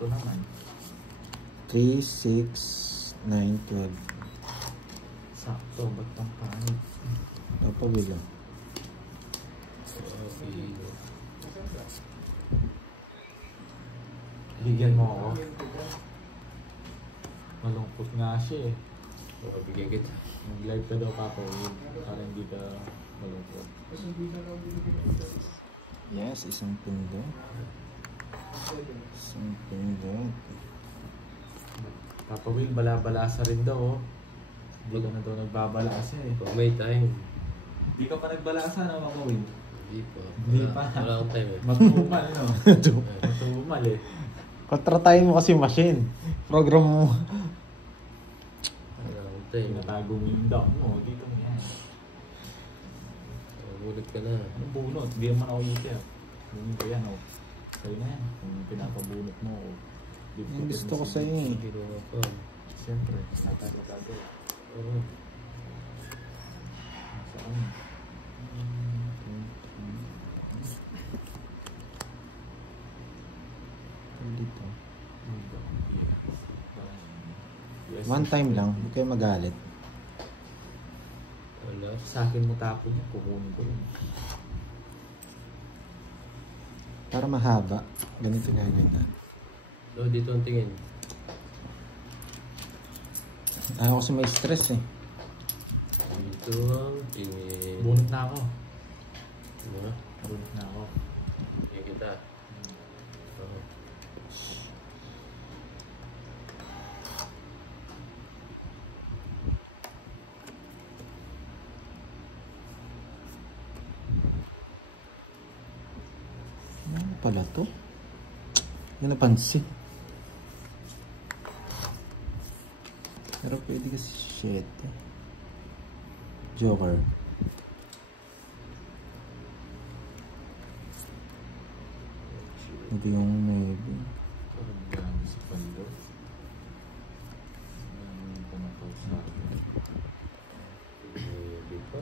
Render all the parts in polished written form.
Sakto naman. 3, 6, 9, 12. Sakto, ba't pang panit? Papawil lang. Bigyan mo ako. Malungkot nga siya eh. Bigyan kita. Mag-live ka daw Papa Will. Para hindi ka malungkot. Yes, isang pundo. Isang pundo. Papa Will, bala-balasa rin daw oh. Hindi ka na daw nagbabalasa eh. Pag may time. Hindi ka pa nagbalasa na Papa Will? Hindi pa. Hindi pa. Wala akong time eh. Matumal no? Matumal eh. Kontratayin mo kasi machine. Program mo. Wala akong time. Tinatago mo yung dock mo. Dito mo yan. Bulit ka na. Anong bunot? Hindi naman ako itir. Bunot ko yan oh. Sa'yo na yan. Kung pinapabunot mo oh. Yung gusto ko sa'yo eh. Ginawa pa. Siyempre. Natay mo gagawin. Oo. Saan? Dito. Yes. One time lang. Huwag kayo magalit. Wala. Sa akin mo tapon yun. Kukunin ko yun. Para mahaba. Ganito gaganda. So, dito ang tingin. Ayaw kasi may stress eh. Dito ang tingin. Bunot na ako. Ano? Bunot na ako. Tingin kita. Oo. Ano pala to? Yung napansin. Pero pwede kasi shit. Joker. Hindi yung maybe. Parang gano'n si Pando. Gano'n ko na po sa akin. Hindi pa.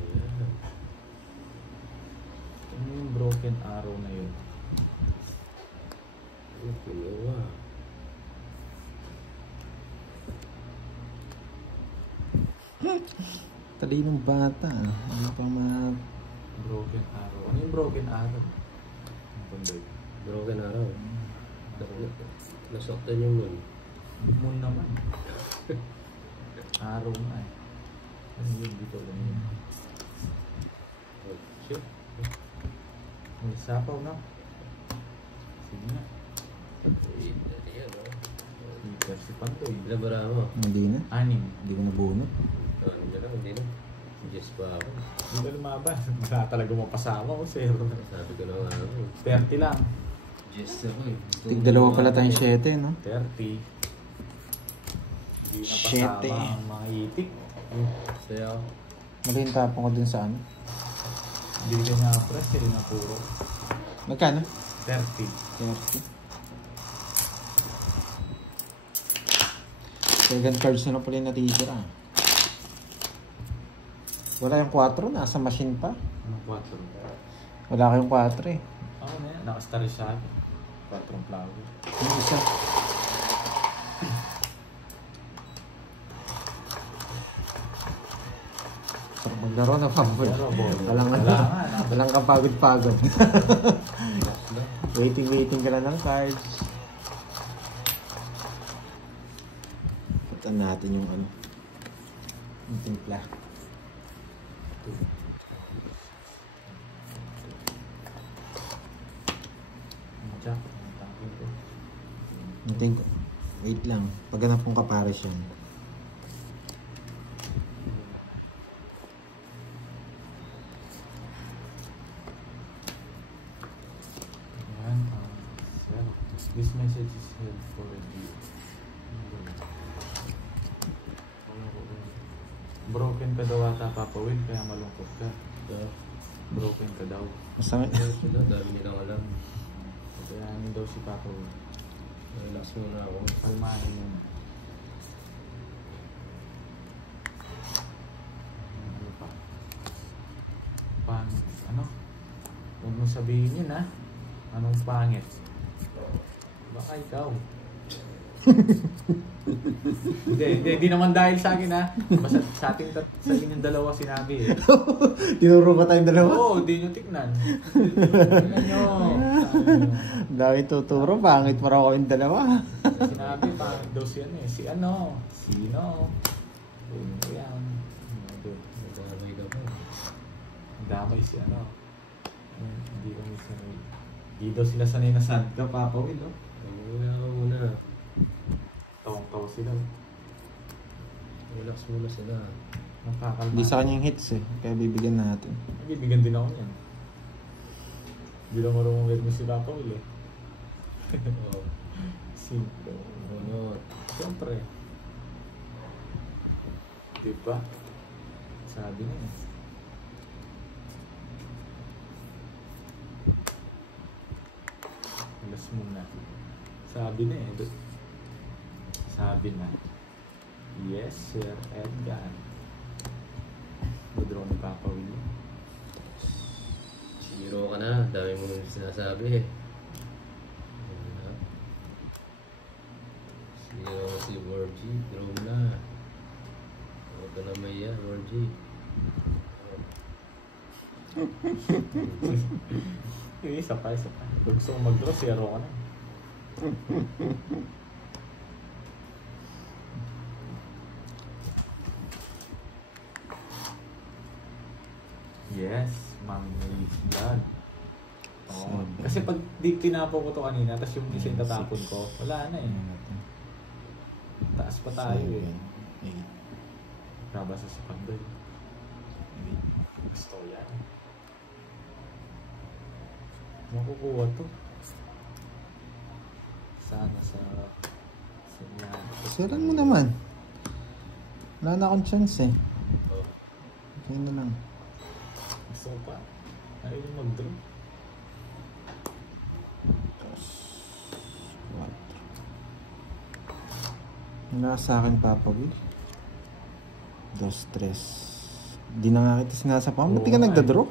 Ayan. Ano yung broken arrow na yun? Ang ginawa. Talinong bata. Ano pa Broken arrow. Ano yung broken arrow? Ang Pando. Broken araw. Nasaktan yung moon. Moon naman. Arrow nga eh. Ano yun? Dito lang yun. Oh, shit. May sapaw na. Sige na. Ayan, oh. Peter si Pando eh. Binabara mo. Hindi na. 6. Hindi ko nabunot. Hindi lang, hindi na. Yes pa ako. Hindi ka lumabas. Wala talaga mapasama ko sir. Sabi ko na nga ako. 30 lang. Yes ako eh. Tig-dalawa pala tayong 7, no? 30. Hindi Siyete. napasama ang mga itik. Saya ako. Mali yung tapong ko dun sa ano. Hindi ka niya press. Hindi na puro. Magkano? 30. 30. Second cards na lang pala yung natitira. Wala yung 4, nasa machine pa. Ano 4? Wala kayong 4 eh. Ako na yan. Nakastar siya. 4 flower. Yung isa. Sarap maglaro na pambol. Pero ball. Walang Wala ano. nga. Walang kapagod-pagod. Waiting ka lang ng cards. Patan natin yung ano. Yung timpla. Jack. Ang tangkin ko. Hintayin ko. Wait lang. Pagganap kong kapares yan. Ayan. Sir. This message is held for review. Broken ka daw ata Papa Will, kaya malungkot ka. Broken ka daw. Masama. Sila, dami nilang alam. Kaya daw si Papa Will. Relax muna ako. Kalmahin mo na. Ano pa? Ano? Huwag mong sabihin yun ha. Anong pangit? Baka ikaw. Hindi naman dahil sa akin ha. Basta sa ating dalawa sinabi eh. Tinuro ka tayong dalawa? Oo, di nyo tignan. Tignan nyo. Dami tuturo, pangit para ako yung dalawa. Sinabi, pangit daw si ano eh. Si ano? Sino? Ano yan? Nagdamay ka pa. Damay si ano. Hindi kami sanay. Hindi daw sila sanay na sand ka, Papa Will, oh. Umuwi ako muna. Tawang-tawa sila. Relax muna sila. Nakakalma. Hindi sa kanya yung hits eh, kaya bibigyan natin. Bibigyan din ako niyan. Hindi lang marunong red mo si Papa Will, eh. Oo. Simple. Ano? Siyempre. Diba? Sabi na eh. Alas muna. Sabi na eh. Sabi na. Yes, Sir Edgar. Withdraw ni Papa Will. Zero ka na. Dami mo nang sinasabi eh. Zero si Wargy. Draw na. Huwag ka na maya, Wargy. Isa pa. Kung gusto kong mag-draw, zero ka na. Yes, Ma'am Mary's blood. Oo. Kasi pag di tinapo ko to kanina, tapos yung isa yung tatapon ko, wala na eh. Taas pa tayo eh. 8, Nabasa sa pagdal. Gusto ko yan. Makukuha to. Sana sa lahat. Siran mo naman. Wala na akong chance eh. Oh. Kaya na lang. Gusto ko pa. Ayaw yung mag-draw. 4. Wala sa akin, Papa Will. 2, 3. Di na nga kita sinasapang. Ba't di ka nagdadraw?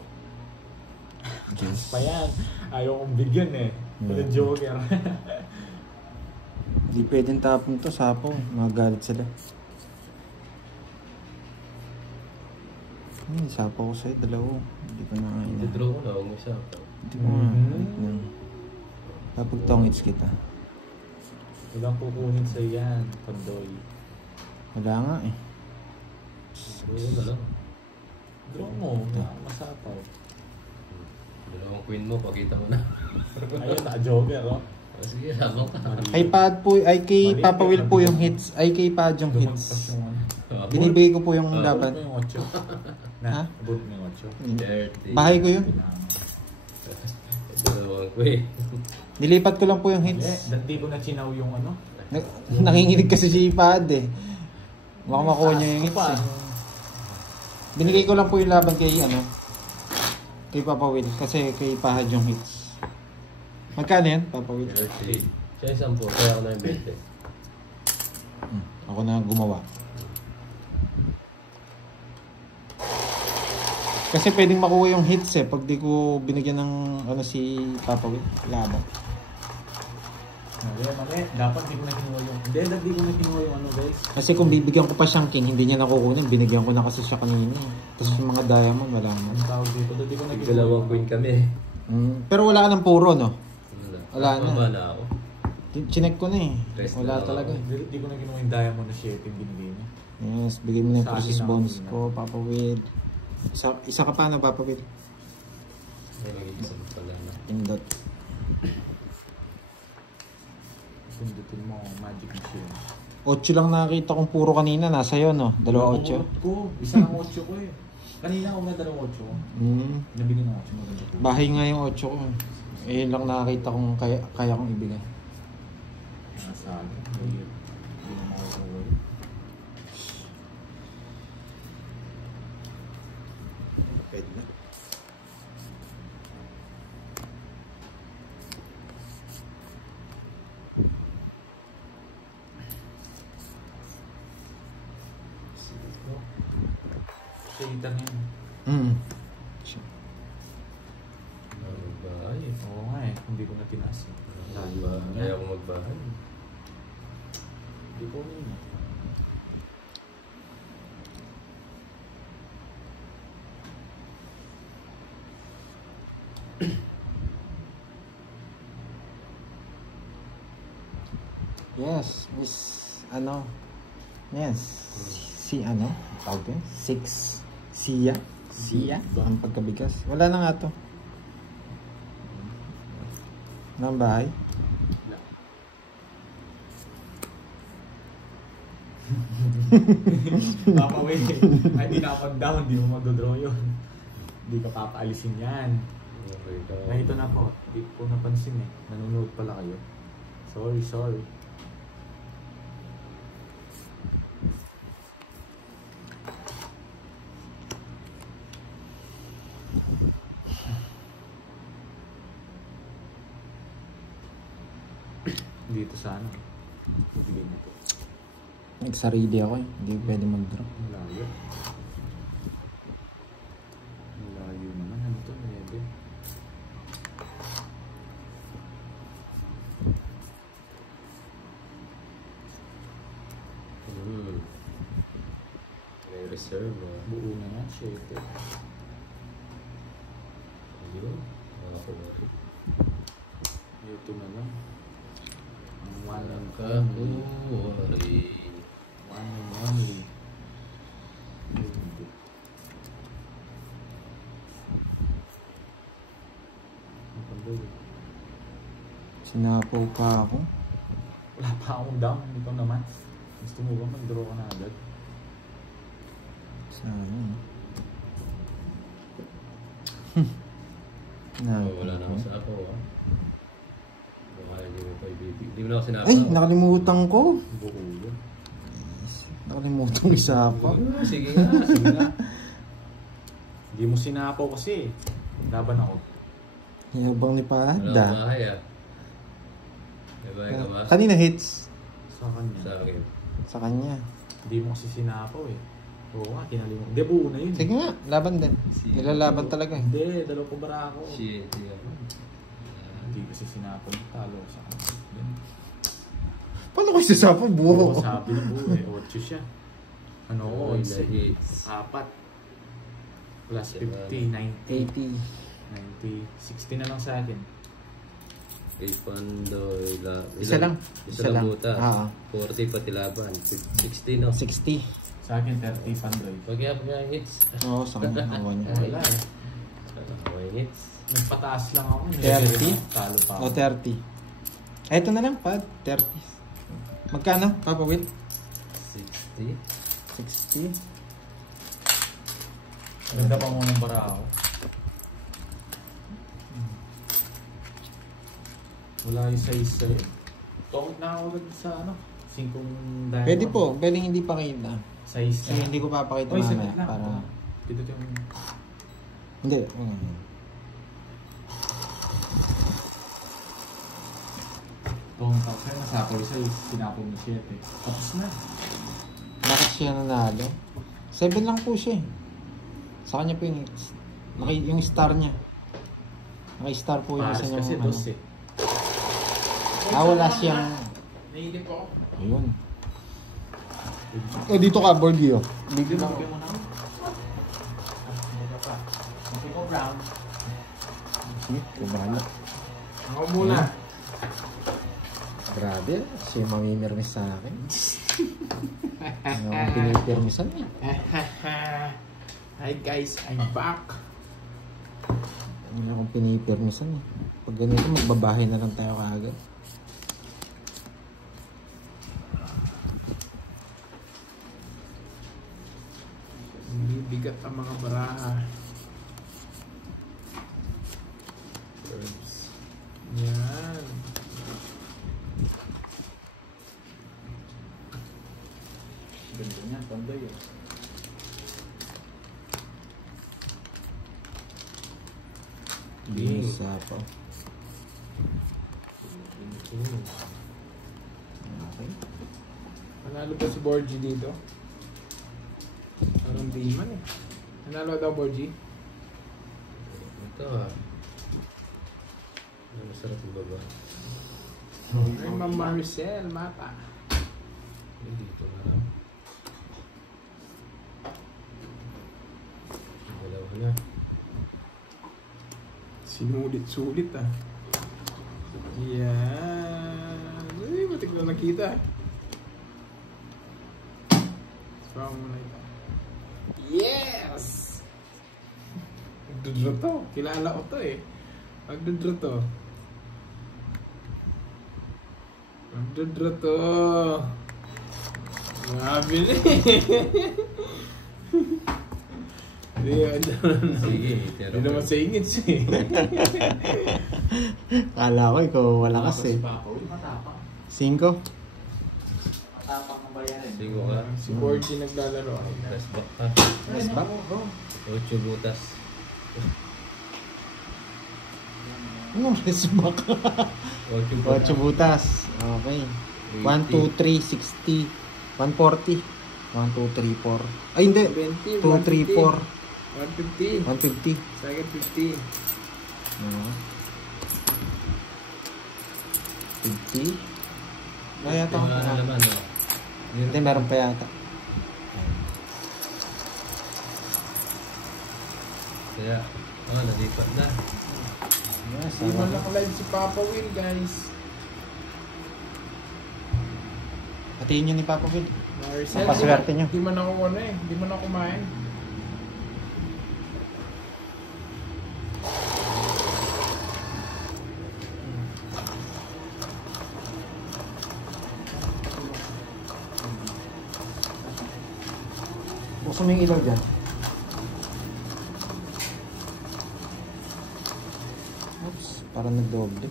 Yes. Pa yan. Ayaw kong bigyan eh. Pero joker. Di pwedeng tapon to, sapo. Magagalit sila. Sapo ko sa'yo, dalawa. Hindi ko na kain. Draw ko na. Huwag mo siya. Hindi ko nga. Wait lang. Kapag tongits kita. Walang kukunin sa yan, Pandoy. Wala nga eh. Draw ko na lang. Draw mo, masapaw. Dalawang queen mo. Pakita mo na. Ayun, naka-joker oh. Sige, habang ka. Kay Pad po, ay kay Papa Will po yung hits. Ay kay Pad yung Lumagpas hits. yung ano. Binibigay ko po yung Abot laban. mo yung 8. Ha? Abot mo yung 8. 30. Bahay ko yun. Dalawang queen. Nilipat ko lang po yung Hindi, hits. di ko na chinaw yung ano. Nanginginig kasi si Pad eh. Baka makuha niya yung hits eh. Binigay ko lang po yung laban kay ano. Kay Papa Will. Kasi kay Pahad yung hits. Magkano yan, Papa Will? 30. Siya yung 10. Kaya ako na yung 20. Ako na gumawa. Kasi pwedeng makuha yung hits eh pag di ko binigyan ng ano si Papa Will. Laban. Mali. Dapat di ko na kinuha yung... Hindi, di ko na kinuha yung ano guys. Kasi kung bibigyan ko pa siyang king, hindi niya nakukunin. Binigyan ko na kasi siya kanina eh. Tapos yung mga diamond, wala na. Ang tawag dito, di ko na kinuha Dalawang queen kami. Pero wala ka ng puro, no? Wala na. Wala na ako. Chinek ko na eh. Rest Wala na lang talaga. Di ko na kinuha yung diamond na shit yung binigay niya. Yes, bigay mo na yung Sa process akin bonus ako, ko, Papa Will. Isa ka pa na, Papa Will. May nag-iisang pala na. Indot. Sundutin mo magic machine. 8 lang nakita kong puro kanina. Nasa yun, no? Dalawa 8. Pulot ko. Isa ang 8 ko eh. Kanina ako may dalawang 8 ko. Nabigyan ng 8 maganda po. Bahay nga yung 8 ko. Eh, yun lang nakakita kong kaya kong ibigay. Nasa akin. Hindi na makakawal. Pwede na. Shaitan yan. Mm. Oo nga eh, hindi ko na tinaas eh. Ayaw ko magbahay. Hindi ko yun eh. Yes, is ano? Yes. Si ano? Tawag yun? 6. Siya? Ang pagkabigas. Wala na nga to. Nang bahay? Papawin eh. Ay, hindi nakapag-down, hindi mo mag-draw yun. Hindi ka papaalisin yan. Ay, ito na po. Hindi ko napansin eh. Nanonood pala kayo. Sorry. Dito sa ano. Ibigay mo ito. Nagsarili ako eh. Hindi pwede mag-drop. Malayo. Malayo naman. Ano ito? Maybe. May reserve ah. Buo na yan. Shape. Ayun. Ako na rin. Ito na lang. Ang one and Ka. only. One and only. Hindi. Ang pandoy. Sinapaw pa ako. Wala pa akong down. Ito naman. Gusto mo ba mag-draw ka na agad? Sayang. Wala na ako sa apo ah. Baka hindi mo pa ibibig. Hindi mo na ako sinapaw. Ay, nakalimutan ko. Buo yun. Nakalimutan ko isa pa. Sige nga. Hindi mo sinapaw kasi. Laban ako. Yabang ni Wala akong Pada. bahay ah. May bahay ka ba? Kanina hits. Sa kanya. Sa akin. Sa kanya. Hindi mo kasi sinapaw eh. Oo nga, kinalimutan. Hindi, buo na yun. Sige nga, laban din. Nilalaban talaga eh. Hindi, dalaw ko bara ako. Shit. Hindi kasi sinapaw. Talo ko sa kanya. Yun. Paano ko isasapaw? Buho. Oo, sabi na buo eh. 8 siya. Ano ko? 11. Hits. 4. Plus 50, 90. 80. 90. 60 na lang sa akin. Kay Pandoy. Isa lang. Isa lang buta. Oo. 40 pati laban. 60 no? 60. Sa akin, 30 Pandoy. Pag-iap nga hits. Oo, sa kanya. Awa niya. Wala eh. May hits. Nagpataas lang ako. 30? Talo pa O ako. 30. Eto na lang, Pad. 30. Magkano, Papa Will? 60. 60. Ganda pa muna ng bara ako. Wala yung size sa'yo. Tungkot na ako agad sa ano. 5 diamond. Pwede po, pwedeng hindi pa kita. Size Kasi hindi ko papakita Uy, mamaya saglit lang. para... Dito yung... Hindi. Tungkot ako. Kaya nasapaw yung size. Sinapong ni 7. Tapos na. Bakit siya nanalo? 7 lang po siya eh. Sa kanya po yung star niya. Naka-star po yung Pares isa kasi niyang dos eh. wala siyang... Nailip ako. Ayun. Dito ka, Borgio. Hindi mo mo na. Hindi ko brown. Kumala. Ako muna. Grabe, siya mamimirmis sa akin. Ano akong pinipirmisan eh. Hi guys, I'm back. Ano akong pinipirmisan eh. Pag ganito, magbabahay na lang tayo kaagad. Bigat ang mga baraha. Yan. Ganda niya, panday eh. Yung isa pa. Okay. Nanalo ba si Borgie dito? Parang di man eh. Nanalo daw Borgie? Ito ah. Masarap yung baba. Ay, Ma'am Maricel, mapa. Dito na lang. Dalawa na. Sinulit-sulit ah. Yan. Ay, matik na nakita. Saan mo na ito? Yes! Magdudro to. Kilala ko to eh. Magdudro to. Magdudro to. Mabili. Sige, Hindi naman sa ingits eh. Kala ko ikaw wala kasi. Matapang. 5? Matapang ang bayaran. Sigo ka. Si Borgie naglalaro. Press back ka. Press back? 8 butas. Ano? Press back. 8 8 butas. Okay. 1, 2, 3, 60. 140. 1, 2, 3, 4. Ay, hindi. 2, 3, 4. 150. 150. Second 50. 50. Kaya ito. Ano naman, no? Hindi, meron pa yata. Kaya, nalipat na. Yes, Di man lang live si Papa Will, guys. hatiin nyo ni Papa Will. Maricel, Napaswerte nyo. Di man ako ano eh. Di man ako kumain. Buksan mo yung ilaw dyan. Oops, parang nagdoble.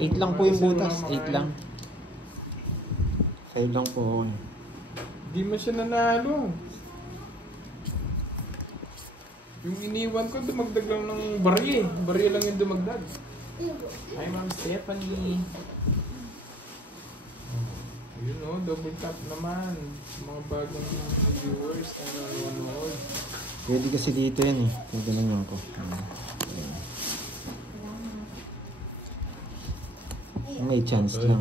8 lang po yung butas, 8 lang. 5 lang po. Di man siya nanalo. Yung iniwan ko, dumagdag lang ng barya eh. Barya lang yung dumagdag. Hi, Ma'am Stephanie. Yun o, double tap naman. Mga bagong viewers na nanonood. Pwede kasi dito yan eh. Kung ganun ko. May chance lang.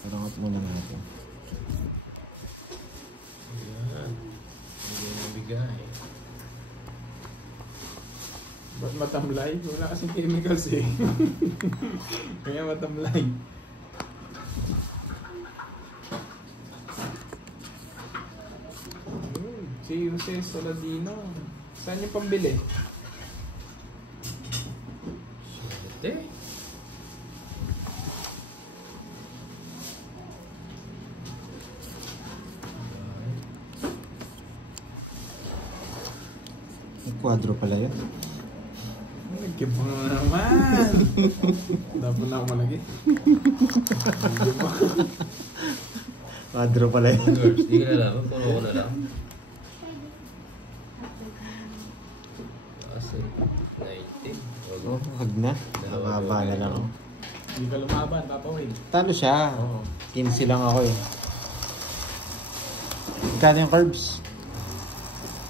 Parangat muna natin. Ayan. Bigay na bigay. Ba't matamlay? Wala kasing chemicals eh. Kaya matamlay. Si Jose Saladino. Saan yung pambili? Ate. Quadro pala yun. Nagkipang na naman. Dapat na ako malagi. Quadro pala yun. Girls, di ka nalaman. Puro ko na lang. Kasi, 19. Oh, wag na. Nakababa na lang ako. Hindi ka lumaban, Papa Will. Talo siya. Oo. 15 lang ako eh. Magkano yung carbs?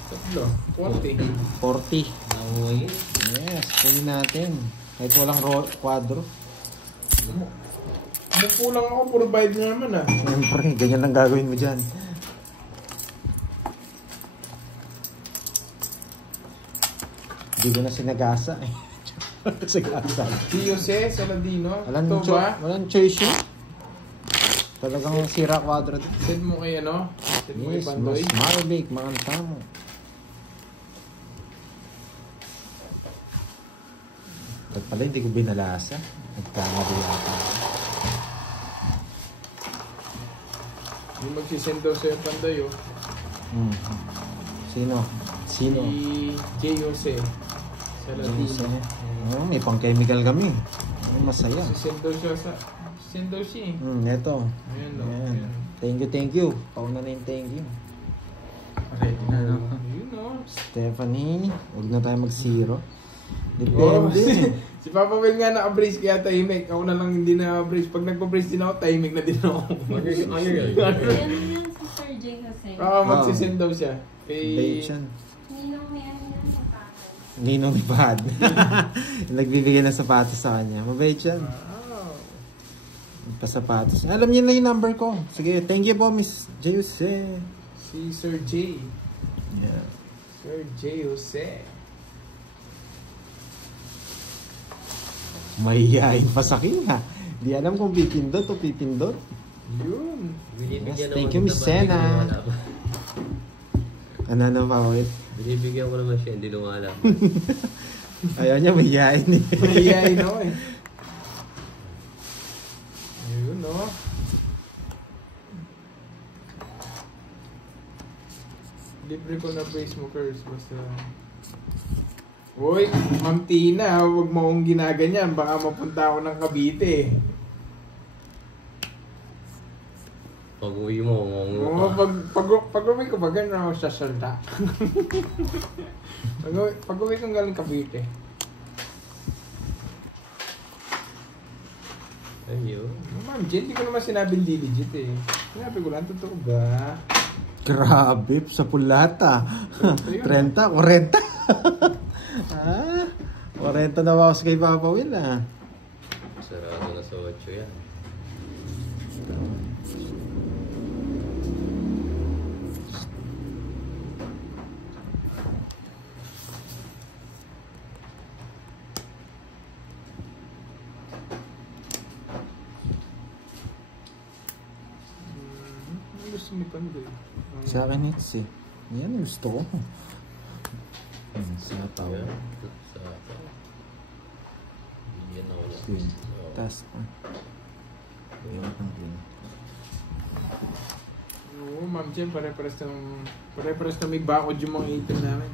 Tatlo. 40. 40. Nahuwi. Yes, kunin natin. Kahit walang quadro. Umupo lang ako, provide na naman ah. Siyempre, ganyan lang gagawin mo dyan. Hindi ko na sinagasa eh. Sinagasa. Si Jose Saladino. Walang, Ito ba? walang choice yun. Talagang sira quadro din. Send mo kay ano? Send mo kay Yes, Pandoy. mas Maribig, mga tamo. Ba't pala hindi ko binalasa? Nagkamali yata. Yung magsisend daw sa'yo Pandoy oh. Sino? Sino? Si J. Jose Saladino. Oh, may pang-chemical kami. Masaya. Send daw siya sa... Send daw siya eh. Eto. Ayan o. Ayan. Thank you. Pauna na yung thank you. Ready na, no? Yun o. Stephanie, huwag na tayo mag-zero. Depende. Si Papa Will nga naka-brace kaya tahimik. Ako na lang hindi na-brace. Pag nagpa-brace din ako, tahimik na din ako. Ano yan? Yan yan si Sir J kasi. Magsisend daw siya. Bait yan. Ninong may ano yan sa pangalan. Ninong ni Pad. Nagbibigay ng sapatos sa kanya. Mabait yan. Wow. Pasapatos. Alam niyo na yung number ko. Sige, thank you po, Miss J. Jose. Si Sir J. Yeah. Sir J. Jose. Mahihain pa sa akin ha. Di alam kung pipindot o pipindot. Yun. Binibigyan Thank naman you, Miss kita, Sena. hindi lumalaban. Ano pa, wait. Binibigyan ko naman siya, hindi lumalaban. Ayaw niya, mahihain eh. Mahihayin ako eh. Ayun no. Libre ko na brace mo, Curse. Basta... Uy, Ma'am Tina, huwag mo akong ginaganyan. Baka mapunta ako ng Cavite. Pag uwi mo, Oo, pag uwi ko ba, gano'n ako sasalta. Pag uwi ko galing Cavite. ayun. Ma'am Jen, hindi ko naman sinabing legit eh. Sinabi ko lang, totoo ba? Grabe, sa pulata. 30, 40. Ah, 40 na ako kay Papa Will ah. Sarado na sa 8 yan. Ano gusto mo pandoy? Sa akin hits eh. Yan gusto ko. Sa tao. Yan. Sa yan ako lang. Yun. Oo. Taas pa. Oo, Ma'am Jen, pare-pares na may bakod yung mga item namin.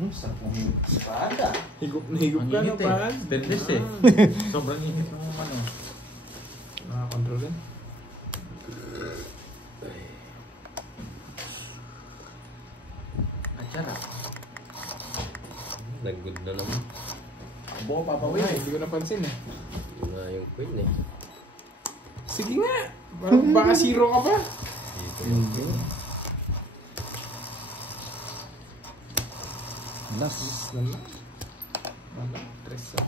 Sarap ng espada. Higop na higop ka no, Paz? Stainless eh. Sobrang init ng ano. Nakakontrol yan. Atsara. Nag-good na naman. Buo Papa Ay, Will. hindi ko napansin eh. Yun nga yung queen eh. Sige nga! Parang baka zero ka pa. Dito. Last. Wala. Wala. Tres ah.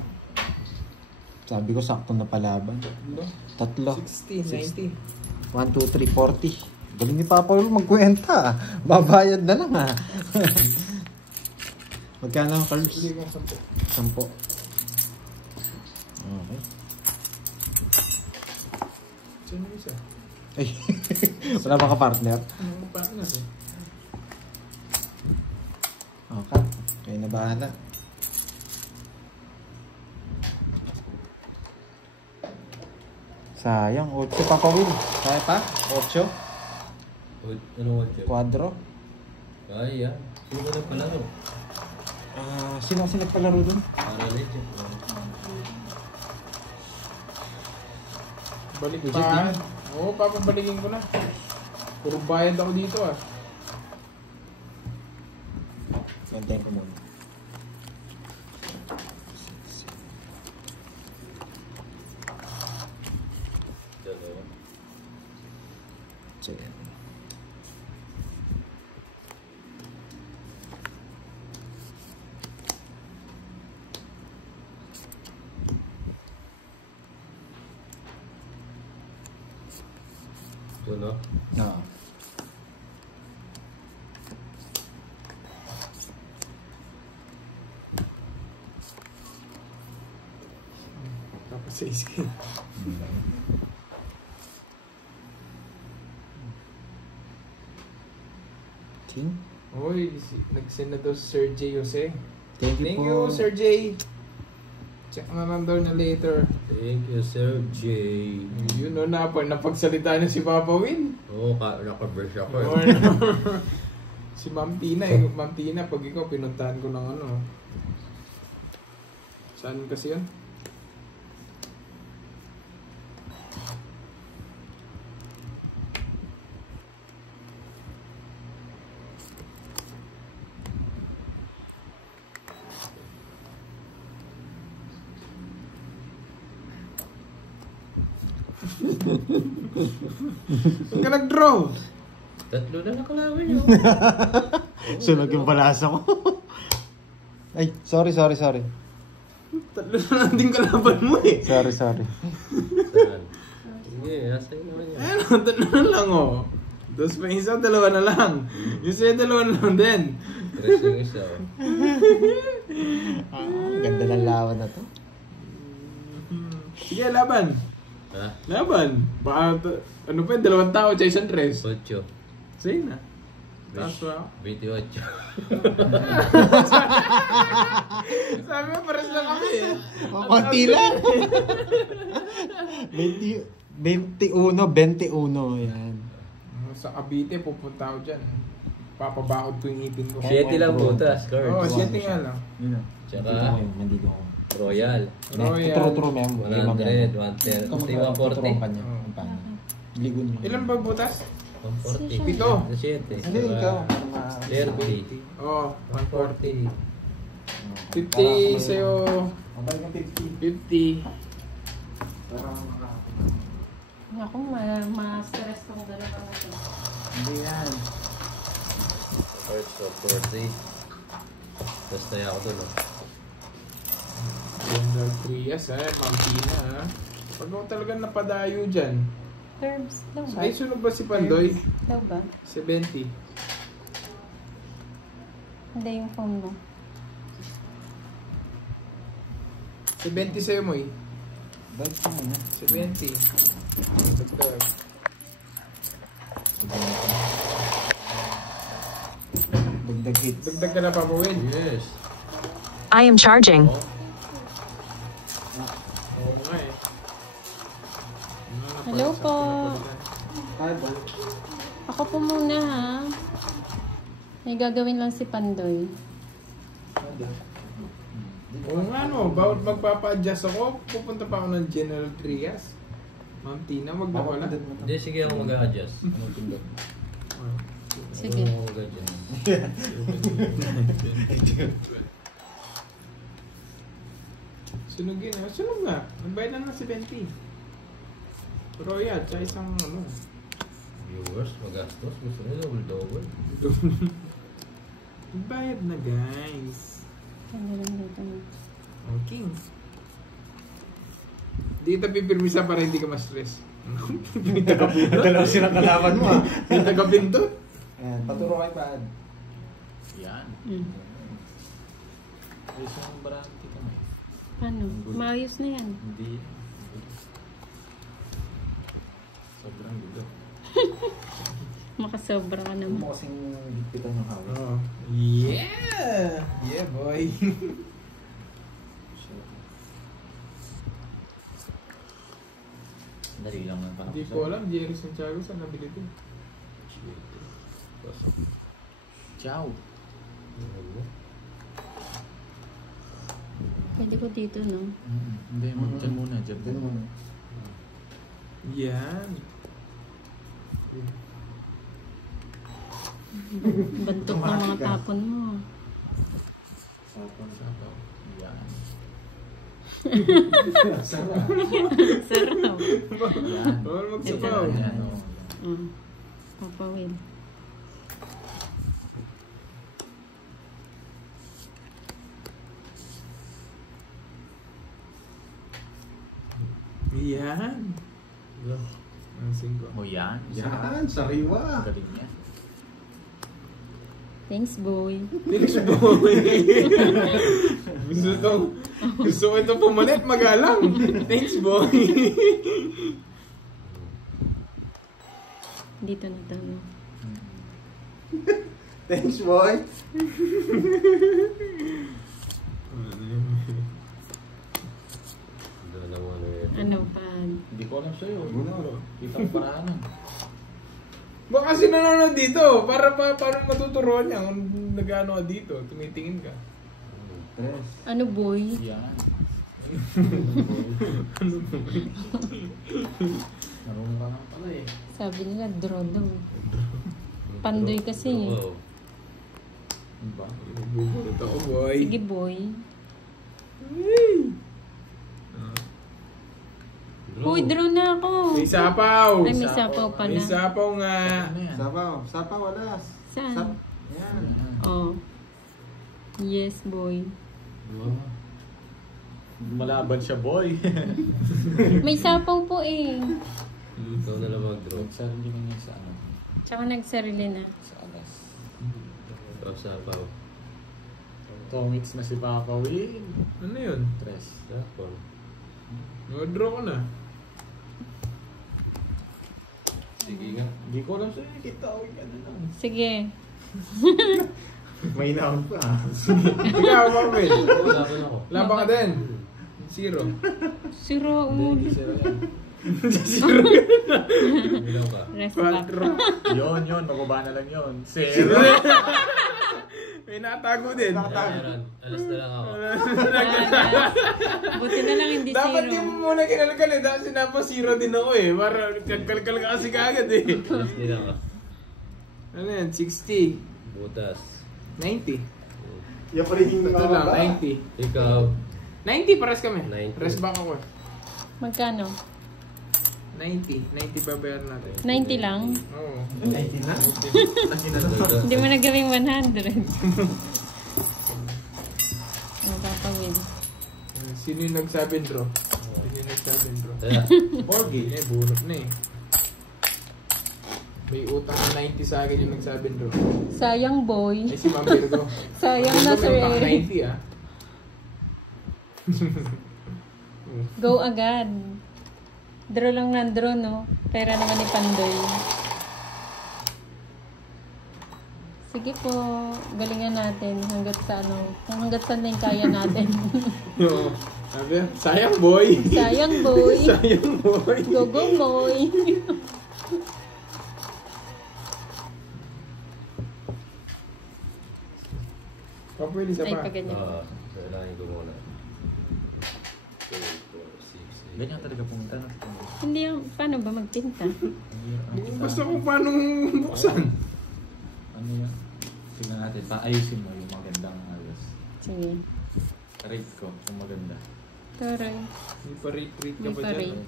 Sabi ko sakto na palaban. Tatlo. 16, 90. 1, 2, 3, 40. Galing ni Papa Will magkwenta. Babayad na lang ha. Magkano ang cards? Hindi ko 10. 10. Okay. Sino yung isa? Ay, wala ba ka partner? Ano pa na siya? Okay. Kayo na bahala. Sayang, 8 Papa Will. Kaya pa? 8? Ano watch yun? Quadro? Ay, yan. Sino na pala no? Sino kasi nagpalaro dun? Para legit. Balik Legit pa. din. Oo, papabalikin ko na. Puro bayad ako dito ah. Gantayin ko muna. Dalawa. Sige. Ito no? Oo. Tapos 6K. Ting. Uy, nag-send na daw si Sir J. Jose. Thank you Thank po. you, Sir J. Check na lang daw na later. Thank you, Sir J. Yun no, napagsalita na si Papa Win. Oo, naka-brush ako Or, eh. si Ma'am Tina eh. Ma'am Tina, pag ikaw, pinuntahan ko ng ano. Saan kasi yun? Huwag ka nag-draw. Tatlo na nakalaban nyo. Sunog yung balasa ko. Ay, sorry. Tatlo na lang din kalaban mo eh. Sorry. Saan? Sige, nasa iyo naman yan. Ayun, tatlo na lang oh. Tapos pa isa, dalawa na lang. Yung sa'yo, dalawa na lang din. Tres yung isa. Oh. Ganda ng lawan na to. Sige, laban. Ha? Laban. Baka, ano pa yun, dalawang tao, tsaka isang tres. 8. Sige na. Taas pa. 28. Sabi mo, pares lang kami eh. Konti lang. 21. Yan. Sa Cavite, pupunta ako dyan. Papabakod ko yung ngipin ko. 7 lang butas, Oo, cards. 7 nga lang. Yun na. Tsaka Nandito ako. Royal. True member. 100, 110, 140. Ligo niyo. Ilan ba butas? 140. Pito. 7. Ano ikaw? 30. Oo, 140. 140. 50 sa'yo. Ang balik ng 50. 50. Ako, ma-stress tong dalawa na to. Hindi yan. Cards of 40. Tapos tayo ako dun. General Trias ha, Mampina ha. Pag ako talagang napadayo dyan. Terms daw ba? Ay, sunog ba si Pandoy? Daw ba? 70. Hindi yung phone mo. 70 sa'yo mo eh. Balik ka muna. 70. Dagdag. Dagdag hits. Dagdag ka na pa po, Will. Yes. I am charging. Oo nga eh. Hello po. Ako po muna ha. May gagawin lang si Pandoy. Oo nga no, bawat magpapa-adjust ako, pupunta pa ako ng General Trias. Ma'am Tina, wag na wala. Hindi, sige ako mag-a-adjust. Sige. Ako mag-a-adjust. Sunugin ha. Sunog nga. Nagbayad na ng 70. Royal, tsaka isang ano. Viewers, magastos. Gusto nyo double-double. Nagbayad na guys. Ano lang dito. Okay. Dito pipirmisa para hindi ka ma-stress. May taga-pindot. Dalawa silang kalaban mo ah. May taga-pindot. Ayan, paturo kay Pad. Yan. Ayos yung baranti ka mo. Ano? Maayos na yan. Hindi. Sobrang gulo. Makasobra ka naman. Mo kasing higpitan yung hawak. Oh. Yeah! Yeah boy. Dali lang ng Hindi ko alam, Jerry Santiago saan nabili ito? Ciao. Pwede ko dito, no? Hindi, dyan muna. Dyan Dyan muna. Yan. Bantok ng mga tapon mo. Sabaw. Yan. Sarap. Sarap. Yan. Bawal magsabaw. Yan, o. Papawin. Yan. Ang singko. O yan. Yan, sariwa. Galing niya. Thanks, boy. Thanks boy. Gusto ko ito pumalit, magalang. Thanks boy. Dito na tayo. Thanks, boy. Ano pa? Hindi ko alam sa'yo. Buno. Kitang paraanan. Baka kasi nanonood dito. Para matuturuan niya kung nag-ano ka dito. Tumitingin ka. Tres. Ano, boy? Yan. Marunong ka nga pala eh. Sabi nila, draw daw. Pandoy kasi eh. Oo. Ano ba? Bubulit ako boy. Sige, boy. Uy, draw na ako. May sapaw. Ay, may sapaw pala. May sapaw nga. Ano yan? Sapaw, walas. Saan? Yan. Oh. Yes, boy. Malaban siya, boy. May sapaw po eh. Ikaw na lang mag-draw. Sarili mo niya sa ano? Tsaka nagsarili na. Sa alas. Ikaw sapaw. Comics na si Papa Will. Ano yun? Tres. Sapaw. Mag-draw ko na. Sige nga. Hindi ko alam sa'yo. Kita ko yung ano lang. Sige. May naon pa. Ikaw, Marvel. Laban ako. Laban ka din. 0. Zero Hindi, ulo. hindi sila yan. Ilaw ka. Rest back. 4. Yun. Mababa na lang yun. Zero. May natago din. Meron. Alas na lang ako. Buti na lang hindi Dapat zero. di mo muna kinalkal eh. Dahil sinapa 0 din ako eh. Para kalkal ka kasi kagad eh. Alas din ako. Ano yan? 60. Butas. 90. Yan pa rin yung Ito lang, 90. Ikaw. 90 pares kami. 90. Press back ako. Magkano? 90. 90 babayaran natin. 90 lang? Oo. 90 na? Hindi mo na gawing 100. Oh, Papa Will. Sino yung nagsabing draw? Sino yung nagsabing draw? Kaya. Porgy. Eh, bunot na eh. May utang na 90 sa akin yung nagsabing draw. Sayang, boy. Ay, si Ma'am Virgo. Sayang na, Virgo, may utang sir. 90 ah. Go agad. Draw lang ng draw, no? Pera naman ni Pandoy. Sige po, galingan natin hanggat sa ano, hanggat saan na yung kaya natin. Oo. Sabi, sayang boy. Sayang, boy. Sayang boy. Go, go, boy. Pwede isa Ay, pa. pag ganyan. Kailangan ko muna. 2, 4, 6, 8. Ganyan talaga pumunta na. Hindi, paano ba magtinta? Basta kung paano buksan. Ano yan? Tingnan natin. Paayusin mo yung magandang ayos. Sige. Rate ko kung maganda. Taray. May pa-retreat ka May pa pa-rate. dyan.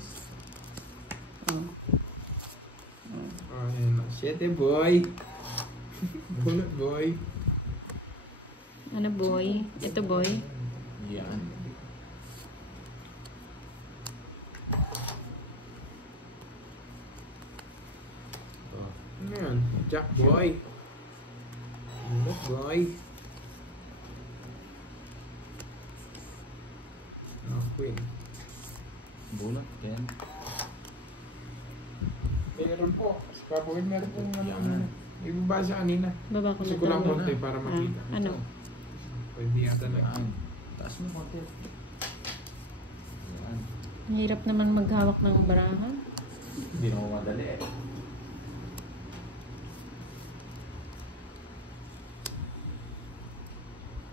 Oh. Oh, yan. 7 boy. Bunot boy. Ano, boy? Ito, boy. Yan. Oh. Ano yan? Jack boy. Bunot boy. Oh, queen. Bunot, Ken. Meron po. Si Papa Will, meron po ng Yan. ano. Ibabasa kanina. Baba ko Kasi na kulang to. konti para makita. Ah, ano? Pwede yata lang. Yan. Taas mo konti. Yan. Ang hirap naman maghawak ng barahan. Hindi na madali eh.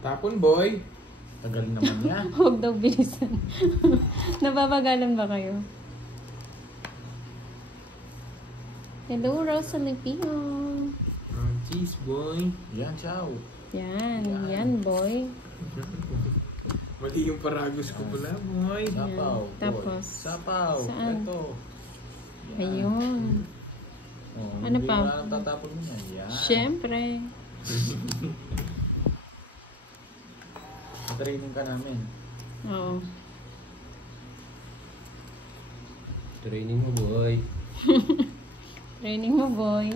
Tapon boy. Tagal naman niya. Huwag daw bilisan. Nababagalan ba kayo? Hello, Rosalie Pino. Oh, cheese boy. Yan, ciao. Yan, yan, boy. Mali yung paragos ko pala boy. Sapaw. Yan. Tapos, Sapaw. saan? Ito. Yan. Ayun. Oh, Ano hindi pa? wala nang tatapon mo yan. Yan. Siyempre. Training ka namin. Oo. Training mo, boy. Training mo, boy.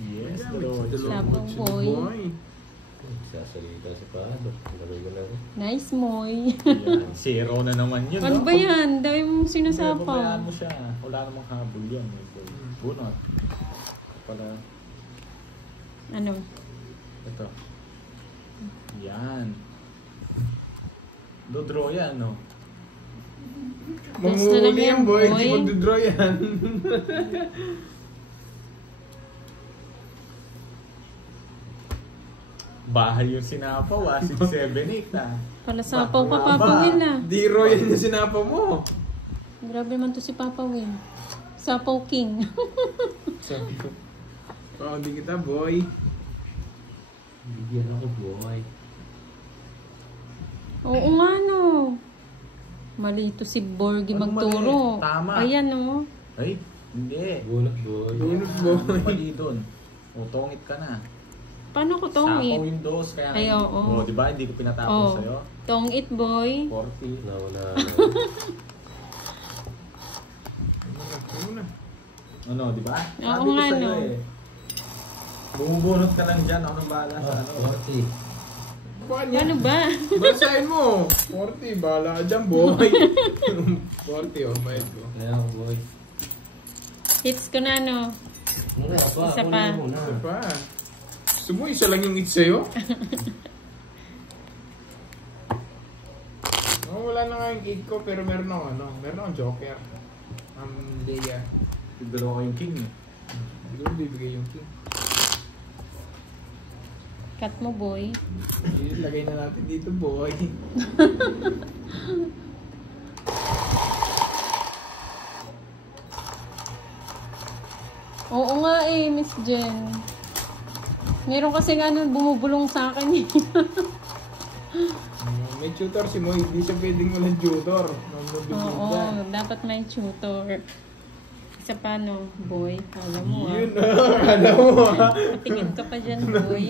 Yes, Dalawa Sapaw boy. Sasalita sa paano. Lagay ko lang. Nice, moy. Yan. Zero na naman yun. Ano no? ba yan? Dami mong Babayaan sinasapaw. mo siya. Wala namang habol yan. Bunot. Pala. Ano? Ito. Yan. Do-draw yan, no? Dos na lang Mamuli yan, yan boy. boy. Di magdodraw yan. Bahay yung sinapaw, 6, 7, 8, Pala sapaw pa, Baba. Papa Will, ah. Di roy yan yung sinapa mo. Grabe naman to si Papa Will. Sapaw King. Sabi ko. Paundi kita boy. Bigyan ako, boy. Oo nga, no. Malito si Borgie Ano magturo. mali? Tama. Ayan oh. Ay, hindi. Bunot boy. Bunot Ano boy. mali doon? O, tongit ka na. Paano ko Sapaw tongit? yung dos, kaya Ay, oo. O, di ba? Hindi ko pinatapos Oh. sa'yo. Tongit boy. 40. Nauna. Una. Ano, di ba? Oo Sabi ko nga, sa'yo no. eh. Bumubunot ka lang dyan. Ako nang bahala sa ano. 40. Ano ba? Basahin mo. 40, bahala ka dyan, boy. 40, oh, bayad ko. Kaya boy. Hits ko na no. Muna pa. Isa pa. Muna. Isa pa. Gusto mo, isa lang yung hit sa'yo? Oh, wala na nga yung 8 ko, pero meron akong joker. Leia. Dalawa kayong king eh. Hindi ko bibigay yung king. Cut mo boy. Ilagay na natin dito, boy. Oo nga eh, Miss Jen. Meron kasi bumubulong sa akin eh. May tutor si Moy, hindi siya pwedeng walang tutor. Oo, dapat may tutor. Isa pa no, boy. Kala mo ah. Yun, alam mo ah. Patingin ka pa dyan, boy.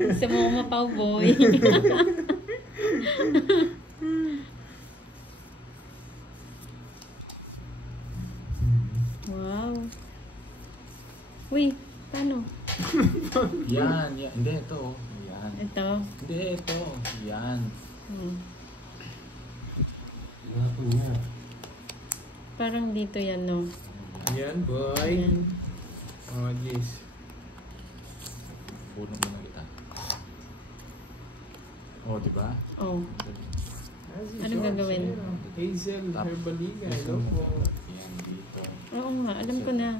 Gusto mo mapaw, boy. Wow. Uy, paano? Yan, yan. Hindi, ito. oh. Yan. Ito. Hindi, ito. Yan. Hmm. Napon niya. Parang dito yan, no? Yan, boy. Ayan. Oh, jeez. Puno mo na kita. Oh, di ba? Oh. Anong gagawin? Hazel Herbaliga. Hello po. Yan, dito. Oo nga, alam ko na.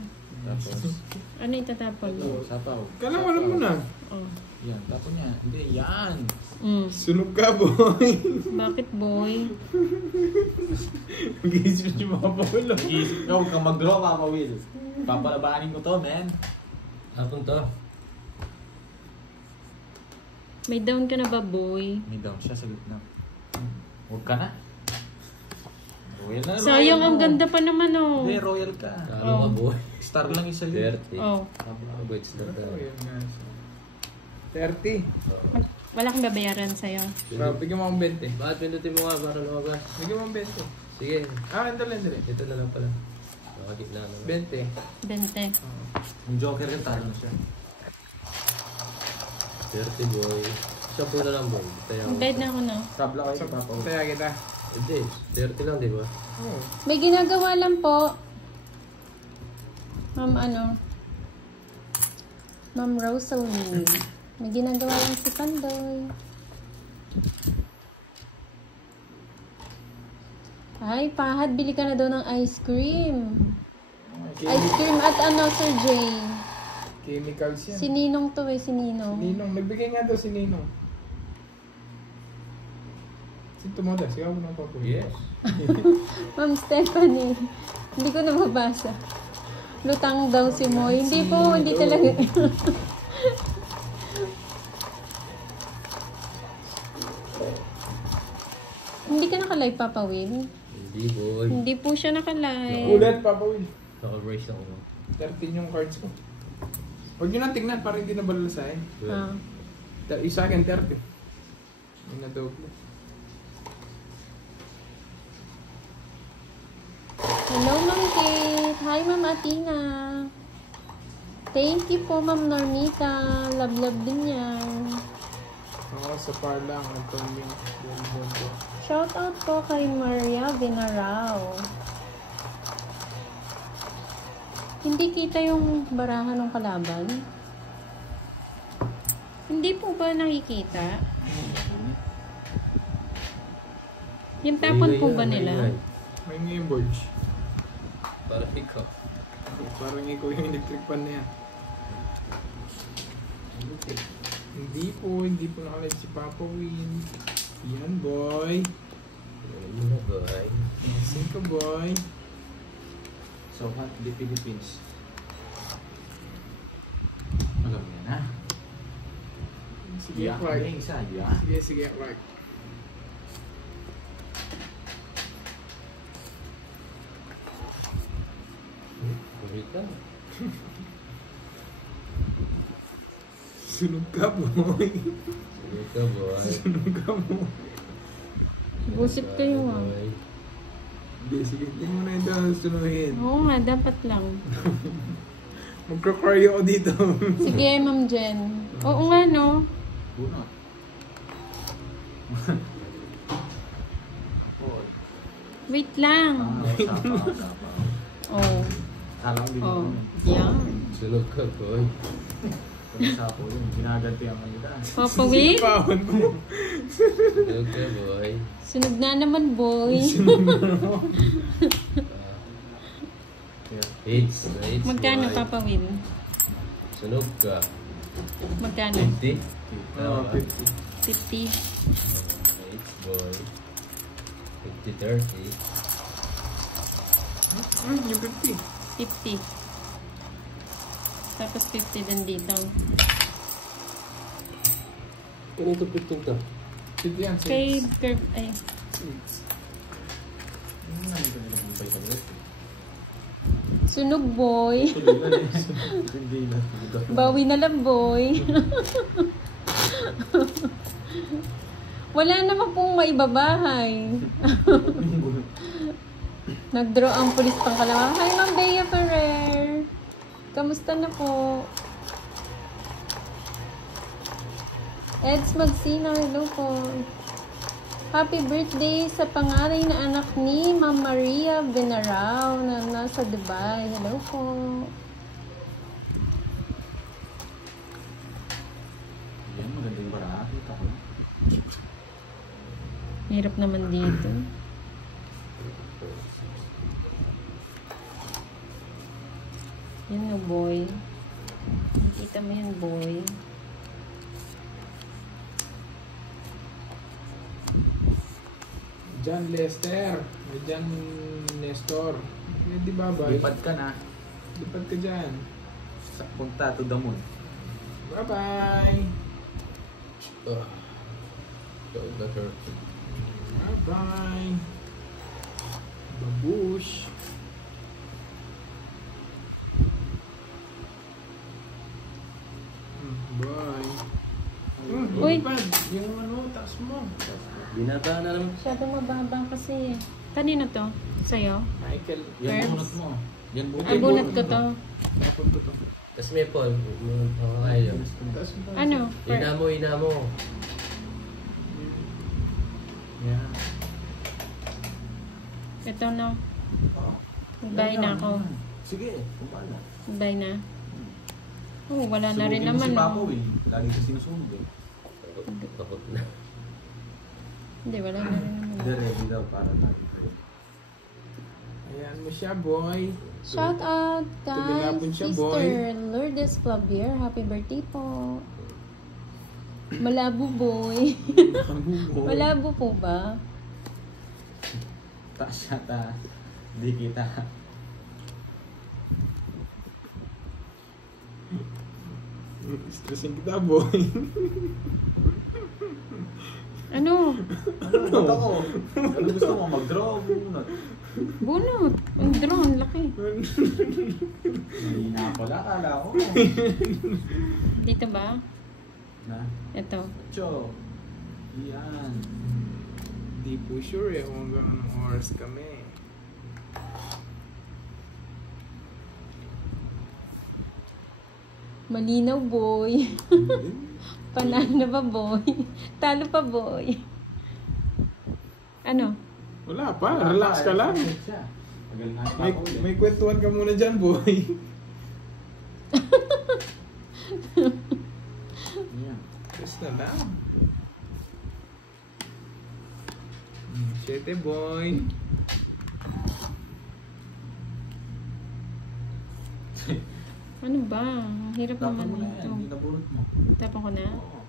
Tapos, Ano itatapon mo? sapaw. Kala alam mo na. Oh. Yan, tapon niya. Hindi, yan. Mm. Sunog ka, boy. Bakit, boy? Mag-iisip yung mga paulo. Isip ka, huwag kang mag-draw, Papa Will. Papalabanin ko to, man. Hapon to. May down ka na ba, boy? May down siya sa gitna. Huwag ka na. Royal na. Sayang, royal ang mo. ganda pa naman, oh. Hindi, royal ka. Talo ka boy. Star lang isa yun. 30. Oh. Wait, start Oh, na. yan nga siya. 30. Wala kang babayaran sa'yo. Bro, bigyan mo akong 20. Bakit pinutin mo nga para lumabas? Bigyan mo akong 20. Sige. Andali. Ito na lang pala. Nakagitna na. 20. 20. Yung Joker yung talo na siya. 30 boy. Siya po na lang boy. Tayo. Bed na ako, no? Tabla kayo sa Papa Will. Kaya kita. Hindi. 30 lang di ba? Oh. May ginagawa lang po. Ma'am Rosalie. May ginagawa lang si Pandoy. Ay, Pahad, bili ka na daw ng ice cream. Ice cream at Sir Jay. Chemicals yan. Si Ninong to si Ninong. Ninong. Nagbigay nga daw si Ninong. Si Tumoda. Sigaw ko ng papo. Yes. Ma'am Stephanie, hindi ko na mabasa. Lutang daw si Moy. Hindi po, hindi talaga. Hindi ka nakalive, Papa Will? Hindi boy. Hindi po siya nakalive. Ulat, Papa Will. Naka-brace ako. 13 yung cards ko. Huwag nyo na tingnan para hindi na balalasahin. Ah. Isa akin 30. Yung na-double. Hello, Ma'am Kate. Hi, Ma'am Atina. Thank you po, Ma'am Normita. Love din yan. Oo, sa par lang. Antonio. Bonbon. Shout out po kay Maria Vinarao. Hindi kita yung barahan ng kalaban? Hindi po ba nakikita? Yung tapon po ba nila? May ngayon boards. Para ikaw. Parang ikaw yung electric pan na yan. Hindi po nakalive si Papa Win. Yan, boy. Ano na boy? Nasing ka, boy. So, hot the Philippines. Alam niya na. Sige, Iyak Clark. na yung isa, iyak. Sige, Clark. ka. Sunog ka, boy. Sunog ka, boy. Sunog ka mo. Busip kayo ah. Boy. Hindi, sige. Hindi mo na ito sunuhin. Oo nga, dapat lang. Magka-cry ako dito. Sige, Ma'am Jen. Oo nga, no? Bunot. Wait lang. Oh. Alam din Oh. mo. Yan. Sunog ka, boy. Pagkasapo yun, ginaganti ang kanila. Papa Will? Pahon mo. Sunog ka, boy. Sunog na naman, boy. Hits. Hits, Magkano, boy. Papa Will? Sunog ka. Magkano? 50? Oo, 50. Hits, boy. 50-30. Yung 50. 50. Tapos 50 din dito. Kanito 15 to? Sige yan. Kay Curve, ay. Ano na yung kanila bumpay sa ulit? Sunog, boy. Hindi na. Bawi na lang, boy. Wala naman pong maibabahay. Nag-draw ang pulis pang kalawa. Hi, Ma'am Bea Ferrer. Kamusta na po? Eds Magsino, hello po. Happy birthday sa pangaray na anak ni Ma'am Maria Benarao na nasa Dubai. Hello po. Yan, magandang barang. Kita ko. Hirap naman dito. Yan yung boy. Nakita mo yung boy. John Lester. John Nestor. Di ba ba? Lipad ka na. Lipad ka dyan. Sa punta to the moon. Bye-bye. Sunog ka, sir. Bye-bye. Babush. Bye. Uy. Lipad. Yung ano, taas mo. Binaba na naman. Masyado mababa kasi. Kanino to? Sa'yo? Michael. Yan Herbs. bunot mo. Yan bunot. Ah, bunot ko to. Tapos ko to. Tapos may Paul. Ayun. Taas mo. Ano? Ina mo. Yan. Ito no. Bye na ako. Sige, kumpala. Bye na. Oh, wala na rin Sunugin mo naman. si Papa No? Will. Lagi ka sinusunog eh. Takot na. Hindi, wala na rin naman. Hindi, ready daw para tayo. Ayan mo siya, boy. Shout out guys, Tumilapon siya, Sister boy. Lourdes Flavier. Happy birthday po. Malabo boy. Malabo po ba? Taas siya, taas. Hindi kita. Stressing kita, boy. Ano? Ano ako? Ano gusto mo? Mag-draw o bunot? Bunot. Ang drone, laki. Hindi na pala, kala ko. Dito ba? Na? Ito. Cho. Yan. Di po sure eh kung gano'n ng oras kami. Malinaw boy. Panalo ba boy? Talo pa boy. Ano? Wala pa, relax ka lang. Tagal na May, may kwentuhan ka muna dyan, boy. Yan. Just na lang. 7, boy. Ano ba? Ang hirap Tapon naman mo na yan. ito. Hindi nabunot mo. Tapon ko na? Oo.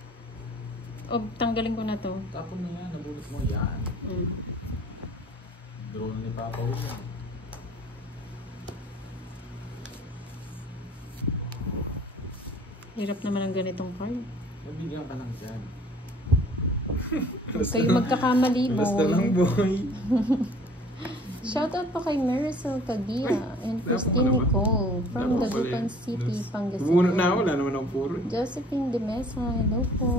O tanggalin ko na to? Tapon na yan. Nabunot mo. Yan. Mm. Drone ni Papa Will yan. Hirap naman ang ganitong card. Mabigyan ka lang dyan. Huwag kayo magkakamali, Basta boy. lang, boy. Shoutout po kay Marisol Cagia and Christine Nicole from Dagupan City, Bunot na ako, Pangasinan. wala naman ako puro. Josephine De Mesa, hello po.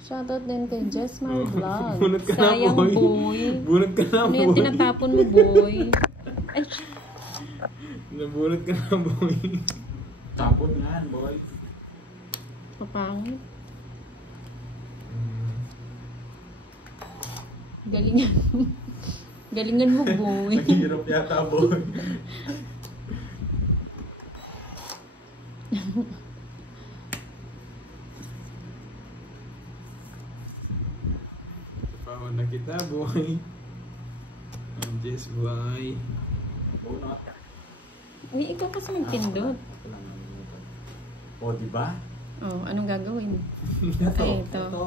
Shoutout din kay Jesmar Vlog. Bunot ka na, Sayang boy. boy. Bunot ka na, Ano yan boy. tinatapon mo, boy? Ay, Nabunot ka na, boy. Tapon yan, boy. papangit. Galingan mo. Galingan mo, boy. Naghihirap yata, boy. Pawan na kita, boy. I'm just boy. Bunot. Uy, ikaw kasi magpindot. O, diba? Oh, anong gagawin? Ito. Ay, ito. Ito.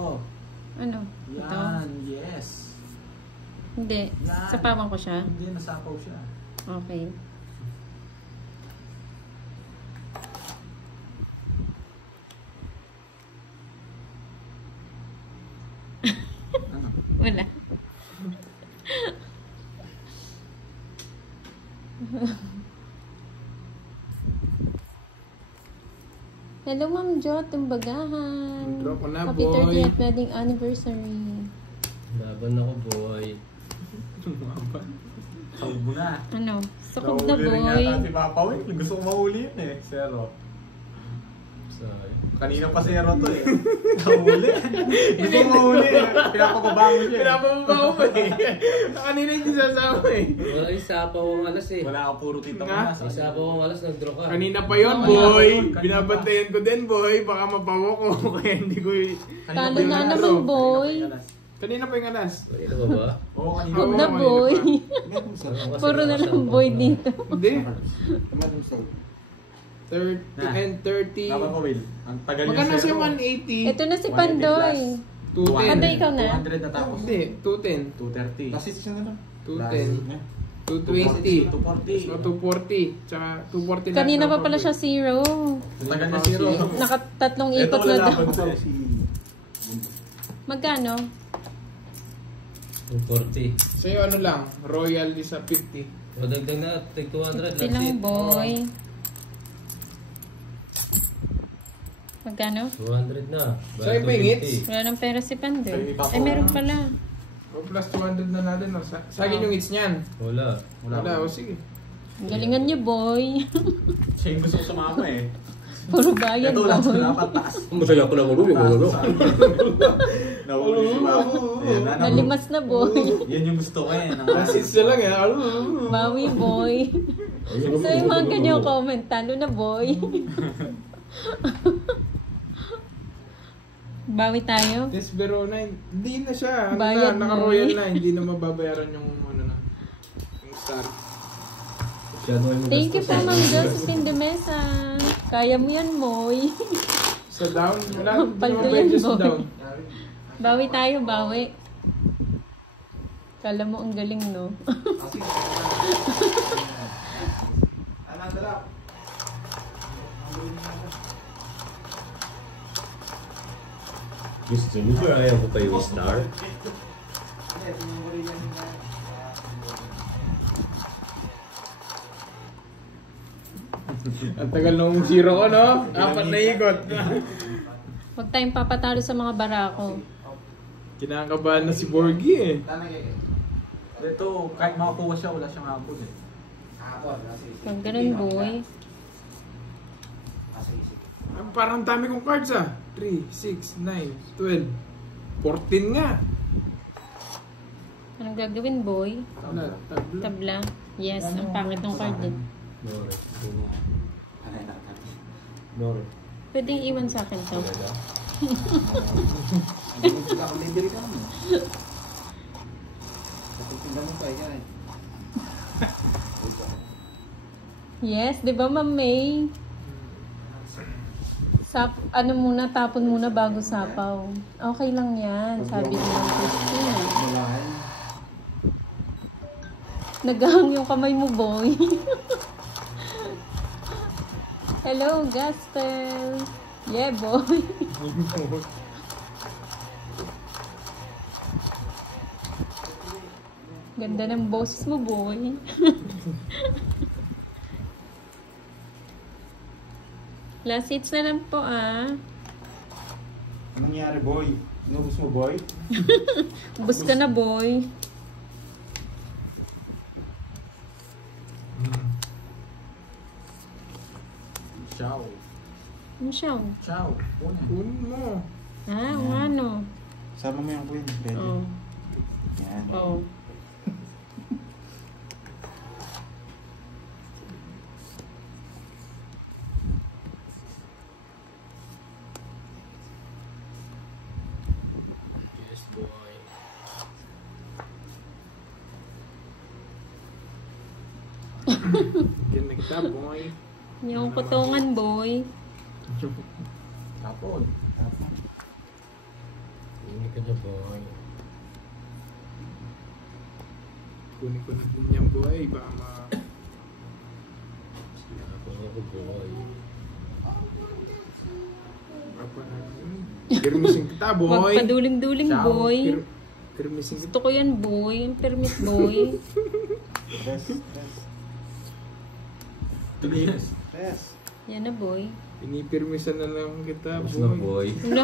Ano? Ito? Yan, yes. Hindi. Yan. Sapawan ko siya. Hindi, nasapaw siya. Okay. Ano? Wala. Hello, Ma'am Jo, Tumbagahan. Draw ko na, Happy boy. 30th wedding anniversary. Laban ako, boy. Tumaban. Tawag mo na. Ano? Sukob na, Nahuli rin boy. yata si Papa Will. Gusto ko mahuli yun eh. Zero. Sorry. Kanina pa zero to eh. Nahuli. Gusto ko mahuli eh. Pinapababango siya eh. Pinapababa ko eh. Kanina hindi sasama eh. Wala isapaw ang alas eh. Wala ka puro tita mo Nga? na. Isapaw ang alas, nag-draw ka. Kanina pa yon, boy. Binabantayan ko din, boy. Baka mapawo ko. Kaya hindi ko Talo na naman, boy. Kanina pa yung alas. Kanina ba ba? Oo, kanina. Huwag na, kanina boy. Kasi Puro na lang nakasampa boy ka. dito. Hindi. Madam Sal. 30 Na. and 30. Tama ko, Will. Ang tagal niya Magkano siya zero. 180? Ito na si Pandoy. 210. Pandoy, ikaw na? 200 na tapos. Hindi, 210. 230. Kasi siya na lang. 210. 220. 240. So, 240. Tsaka 240 lang. Kanina pa pala siya zero. Tagal na zero. Nakatatlong Ito ikot na wala daw. laban to eh. Magkano? 240. Sa'yo ano lang, royalty sa 50. O dagdag na, take 200. That's Silang it. boy. Magkano? 200 na. Sa'yo pa yung hits? Wala nang pera si Pandoy. Ay, papa, Ay, meron pala. O plus 200 na natin. No? Sa akin yung hits niyan. Wala. Wala, o sige. Galingan niyo, boy. Siya yung gusto ko sumama eh. Puro bayan, Ito, lahat boy. na patas. Masaya ko lang ulo. Nahuli si Mama. Ayan, nanang- Nalimas na, boy. Yan yung gusto ko eh. Assist na lang eh. Bawi, boy. So, yung mga kanyang comment, talo na, boy. Bawi tayo. Yes, Verona, hindi na siya. Ano Bayad na, mo, naka-royal eh. na. Hindi na mababayaran yung ano na. Yung star. Thank you po, Ma'am Josephine de Mesa. Kaya mo yan, boy. Sa down, wala. Hindi Paldo naman yan, pwede sa boy. down. Bawi tayo, bawi. Kala mo ang galing, no? Gusto mo ba ayaw ko pa yung star? Ang tagal nung zero ko, no? Apat na ikot. Huwag tayong papatalo sa mga barako. Kinakabahan na si Borgie eh. Ito, kahit makakuha siya, wala siyang hapon eh. Huwag ganun, boy. Parang dami kong cards ah. 3, 6, 9, 12, 14 nga. Anong gagawin, boy? Wala, tabla. Tabla. Yes, ang pangit ng card din. Nore. Nore. Pwedeng iwan sa akin to. Yes, di ba, Ma'am May? Ano muna, tapon muna bago sapaw. Okay lang yan, sabi ni Ma'am Christina. Nagahang yung kamay mo, boy. Hello, Gaspel. Yeah, boy. Ganda ng boses mo, boy. Last hits na lang po, ah. Anong nangyari, boy? Inubos mo, boy? Bus ka na, boy. Ciao. Ano siya? Ciao. Una. Kunin mo. Ah, o ano? Sama mo yung queen. Ready? Oh. Yan. Oh. Yes, boy. Kinagta, boy. Yung kutungan, boy. Tapon. Hindi ka na, boy. Kunin ko na din yan, boy. Baka ma... Ako, boy. Baka na... Kirmisin kita, boy. Huwag paduling-duling, Ciao. boy. Kirmisin kita. Gusto ko yan, boy. Yung permit, boy. Rest, rest. Yes. Rest. Yan na, boy. Pinipirmisan na lang kita, Tapos na, boy. boy. Ano?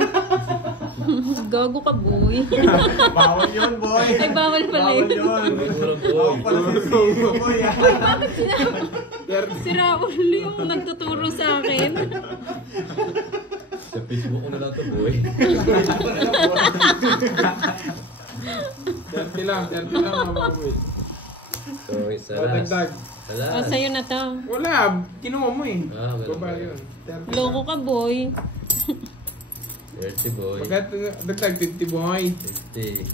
Gago ka, boy. Bawal yun, boy. Ay, bawal pala Bawal yun. yun. Bawal, Bawal boy. pala si CEO, boy. ah. Bakit sinabi? Si Raul yung nagtuturo sa akin. Sa Facebook ko na lang to, boy. 30 lang, mamawit. So, sa last. Dagdag. Sa O, last. sa'yo na to. Wala, kinuha mo eh. Ah, ganun Baba ba? yun. 30 Loko ka, boy. 30, boy. Pagkat dagdag 50, boy. 50.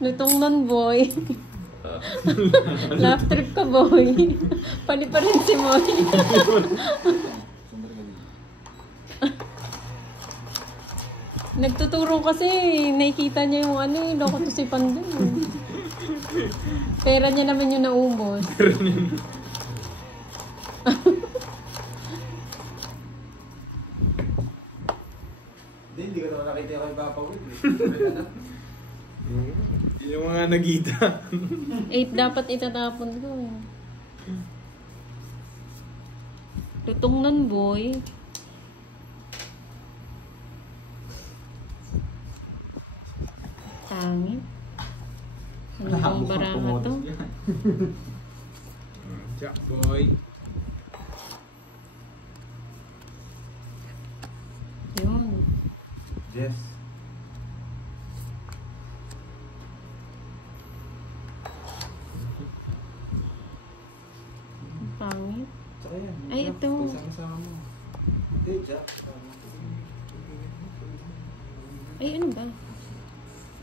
Lutong nun, boy. Laugh trip ka, boy. Pali pa rin si Moy. Nagtuturo kasi, nakikita niya yung ano eh, loko to si Pandoy. Pera niya naman yung naubos. Hindi ka naman nakita yung kay Papa Will. Yung mga nagita. 8 dapat itatapon ko. Lutong nun, boy. Tangit. Ano bang baraha to? Jack, boy. Yun. Yes. Pangit. Tsaka yan. Ay, ito. Sama-sama mo. Hindi, Jack. Ay, ano ba?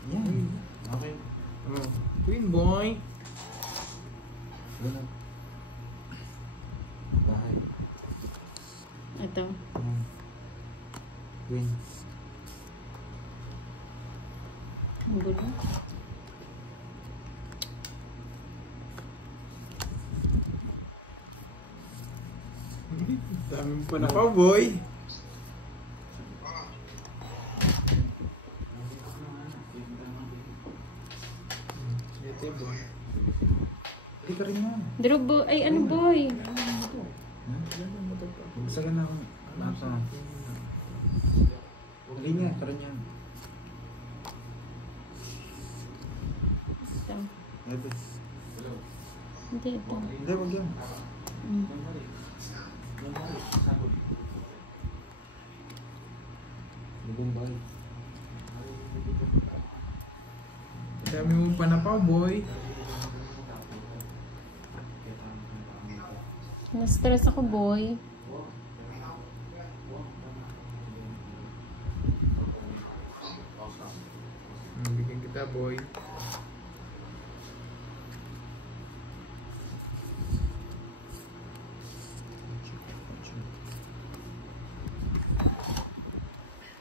Yan. Okay. Oh. Queen, boy. Wala. Bahay. Ito. Yan. Queen. Ang gulo. Dami pa na pa, boy. Ito, boy. Hindi ka rin yan. Draw, boy. Ay, ano, boy? Masagan na ako. Nasa. Hindi niya, ka rin yan. Ito. Ito. Hindi, ito. Hindi, wag yan. Mm. Lubong bahay. Dami mo pa na pa, boy. Na-stress ako, boy. Bigyan kita, boy.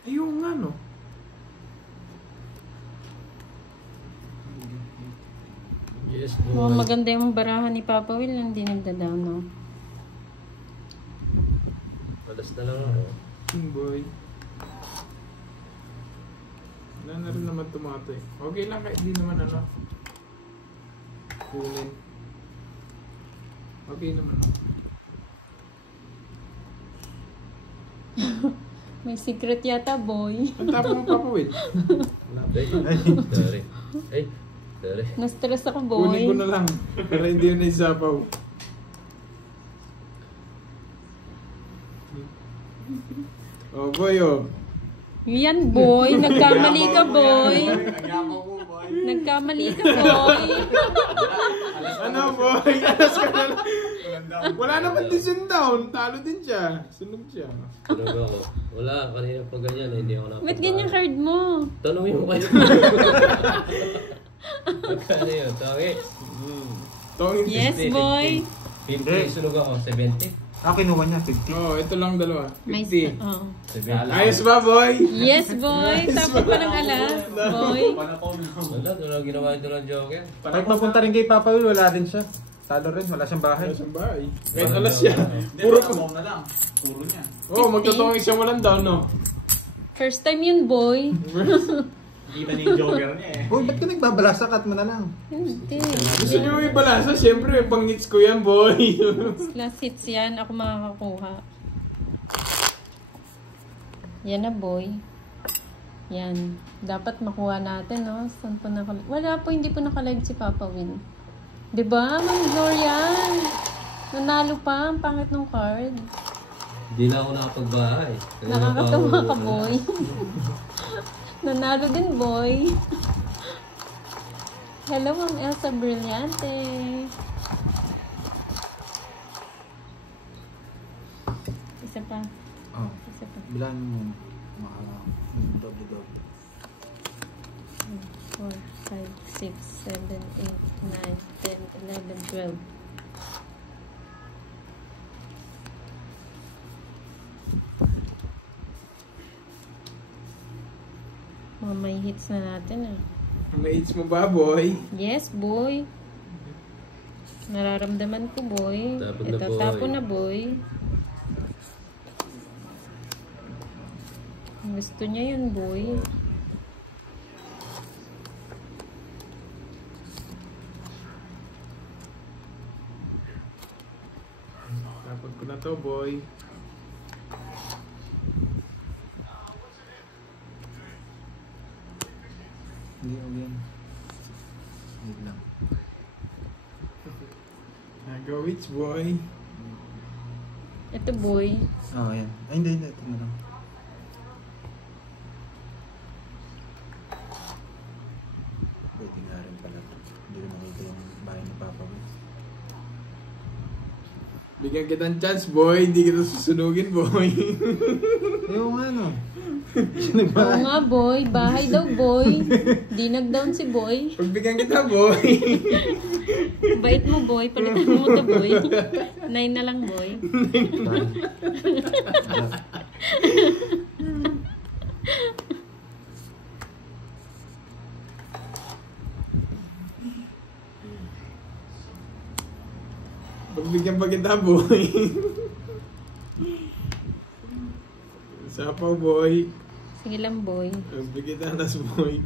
Ayun nga, no? Yes, Oh, boy. maganda yung barahan ni Papa Will. Hindi nagdadano. Alas na lang ako. Boy. Wala na rin naman tumato eh. Okay lang kahit di naman ano. Kunin. Okay naman. May secret yata, boy. Ang tapo mo, Papa Will. Sorry. Ay, sorry. Na-stress ako, Kunin ko boy. na lang. Para hindi na isapaw. Oh, boy, oh. Yan, boy. Nagkamali ka, boy. Nagyapaw mo, boy. Nagkamali ka, boy. Ano, boy? Alas ka na lang. Wala naman din siya down. Talo din siya. Sunog siya. Sunog ako. Wala, kanina pa ganyan. Hindi ako napagdaan. Ba't ganyan card mo? Tanongin mo kayo. Magkano yun? Tawid. Tongin. Yes, boy. 50 sunog ako. 70. Kinuha niya, 50. Oh, ito lang dalawa. May 50. oh. 70. Ayos ba, boy? Yes, boy. Tapos pa ng alas, boy. Wala ginawa ito ng Joker. Kahit mapunta rin kay Papa Will, wala din siya. Talo rin, wala siyang bahay. Ayos ang bahay. Kahit alas siya. Puro na lang. Puro niya. Oh, magtotongin siya walang down, no? First time yun, boy. Hindi na yung joker niya eh. Boy, ba't ka nagbabalasa? Cut mo na lang. Hindi. Gusto niyo may balasa? Siyempre, pang hits ko yan, boy. Last hits yan. Ako makakakuha. Yan na, boy. Yan. Dapat makuha natin, no? Saan po wala po, hindi po nakalive si Papa Will. Diba, Ma'am Gloria? Nanalo pa. Ang pangit ng card. Hindi na ako nakapagbahay. Nakakatawa ka, boy. Nanalo din, boy. Hello, Ma'am Elsa Brillante. Isa pa. Oh, Isa pa. bilan mo muna. Doble-doble. 4, 5, 6, 7, 8, 9, 10, 11, 12. Mga may hits na natin ah. May hits mo ba, boy? Yes, boy. Nararamdaman ko, boy. Tapon na, Ito, boy. tapo na, boy. Gusto niya yun, boy. Dapat ko na to, boy. Hindi, okay yan. Wait lang. Nagawits, boy. Ito, boy. Ayan. Ay, hindi. Ito na lang. Pwede nga rin pala ito. Hindi ko nakita yung bahay ni Papa Will. Bigyan kita ng chance, boy. Hindi kita susunugin, boy. Ayaw nga, no? Oo nga, boy. Bahay daw, boy. Di nag-down si boy. Pagbigyan kita, boy. Bait mo, boy. Palitan mo to, boy. 9 na lang, boy. Pagbigyan pa kita, boy. Sapaw, boy. Sige lang, boy. Pagbigyan kita nas, boy.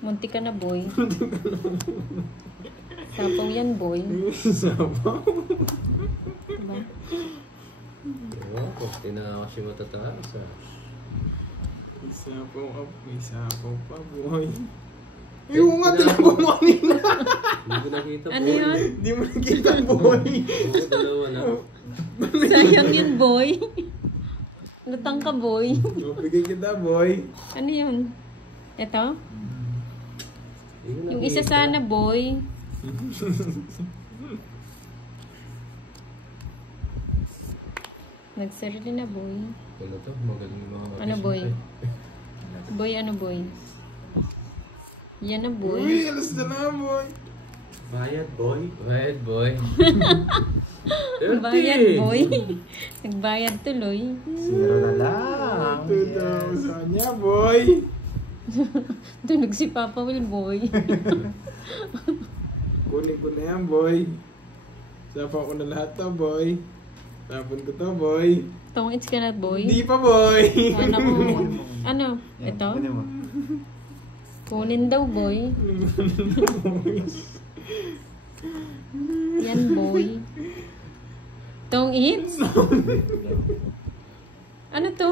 Munti ka na, boy. Sapaw yan, boy. Sapaw. Diba? Ewan ko, tinaka siya matataas ah. May sapaw pa, boy. Yung nga, tinapon mo kanina. Hindi ko nakita, Ano boy. yun? Hindi mo nakita, boy. Oo, dalawa na. Sayang yun, boy. Lutang ka, boy. Bigyan kita, boy. Ano yun? Ito? Hindi ko Yung isa nakita. sana, boy. Nagsarili na, boy. Ano to? Magaling yung mga Ano, boy? kapis mo, Boy, ano, boy? Yan na, boy. Uy, alas na na, boy. Bayad, boy. Bayad, boy. Bayad, boy. Nagbayad tuloy. 0 na lang. 2,000 sa kanya, boy. Tunog si Papa Will, boy. Kunin ko na yan, boy. Sapaw ko na lahat to, boy. Tapon ko to, boy. Tong it's ka na, boy. Hindi pa, boy. Ano ko? Ano? Ito? Kunin mo. Kunin daw, boy. Yan, boy. Tong it's? Ano to?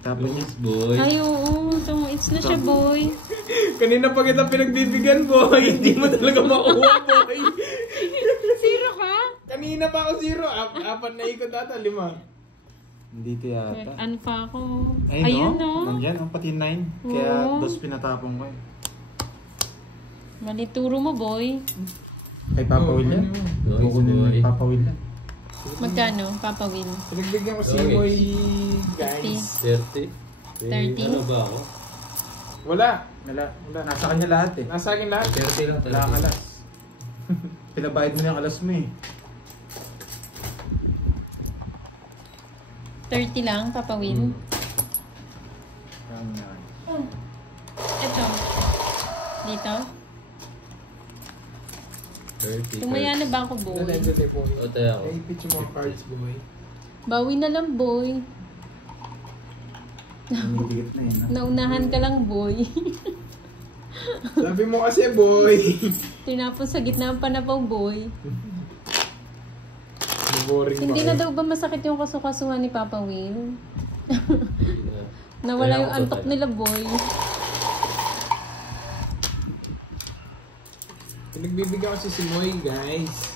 Tapon niya. Yes, boy. Ay, oo. Tong it's na siya, boy. Kanina pa kita pinagbibigyan, boy. Hindi mo talaga makuha, boy. Zero ka? Kanina pa ako 0. Apat na ikot ata, 5. Dito yata. Ano pa ako? Ayun, Ayun, no? no? Nandyan, ang pati 9. Kaya Oo. 2 pinatapon ko eh. Malituro mo, boy. Kay Papa Will yan. Nice, Kukunin boy. ni Papa Will yan. Magkano, Papa Will? Pinagbigyan ko si Okay. boy, guys. 30. 30? Ano ba ako? Wala. Wala. Nasa kanya lahat eh. Nasa akin lahat. 30 lang Wala ang alas. Pinabayad mo na yung alas mo eh. 30 lang, Papa Will. Ito. Dito. 30. Tumaya na ba ako, boy? Nalagay po. O, tayo ako. Naipit yung mga cards, boy. Bawi na lang, boy. Nangitigit na eh. No? Naunahan ka lang, boy. Sabi mo kasi, boy. Tinapos sa gitna ang panapaw, boy. Boring Hindi ba na kayo? daw ba masakit yung kasukasuhan ni Papa Will? Na. Nawala Kaya yung ako antok tayo. nila, boy. Pinagbibigyan kasi si Moy, guys.